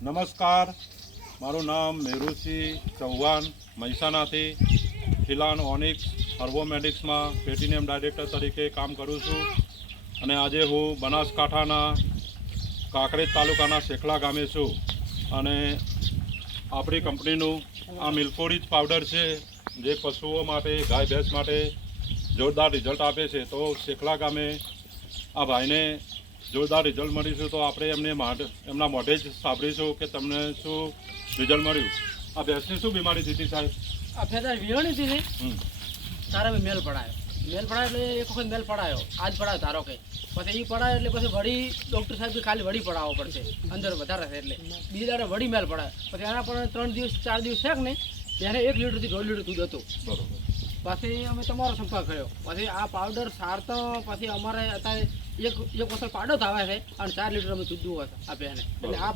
નમસ્કાર, મારું નામ મેરુસિંહ ચૌહાણ મહેસાણાથી ફિલાન ઓનિક્સ હર્બોમેડિક્સમાં પ્લેટિનિયમ ડાયરેક્ટર તરીકે કામ કરું છું. અને આજે હું બનાસકાંઠાના કાંકરેજ તાલુકાના શેખલા ગામે છું. અને આપણી કંપનીનું આ મિલ્કોરીજ પાવડર છે, જે પશુઓ માટે, ગાય ભેંસ માટે જોરદાર રિઝલ્ટ આપે છે. તો શેખલા ગામે આ ભાઈને જોરદાર રિઝલ્ટ મળીશું. તો આપણે એમના મોઢે જ સાંભળીશું કે તમને શું રિઝલ્ટ મળ્યું. આ ભેંસની શું બીમારી હતી સાહેબ? આ ફેદર વિહોણી હતી ને હમ. તારા મેં મેલ પડાયો એટલે એક વખત મેલ પડાયો, આજ પડાયો ધારો કે પછી એ પડાયો એટલે પછી વળી ડૉક્ટર સાહેબ કે ખાલી વળી પડાવવો પડશે, અંદર વધારે છે એટલે બીજી દાડે વળી મેલ પડાયો. પછી એના પણ 3 દિવસ 4 દિવસ છે કે નહીં, ત્યારે 1 લીટરથી 1.5 લીટર દૂધ હતું. બરોબર. પછી અમે તમારો સંપર્ક કર્યો. પછી આ પાવડર સારતો પછી અમારે અત્યારે એક વખત પાડો જ આવે છે અને 4 લીટર અમે દૂધ આપે એને. એટલે આ